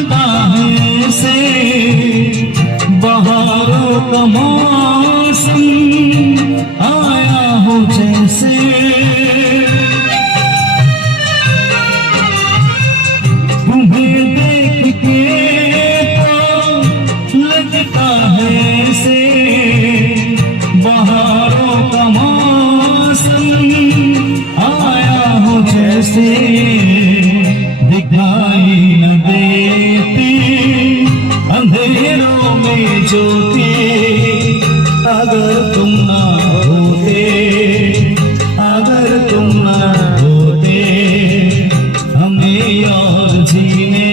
लगता है से बहारों का मौसम आया हो जैसे। तुम्हें देख के तो लगता है से बहारों का मौसम आया हो जैसे। दिखाई न देती अंधेरों में ज्योति, अगर तुम ना होते, अगर तुम ना होते हमें और जीने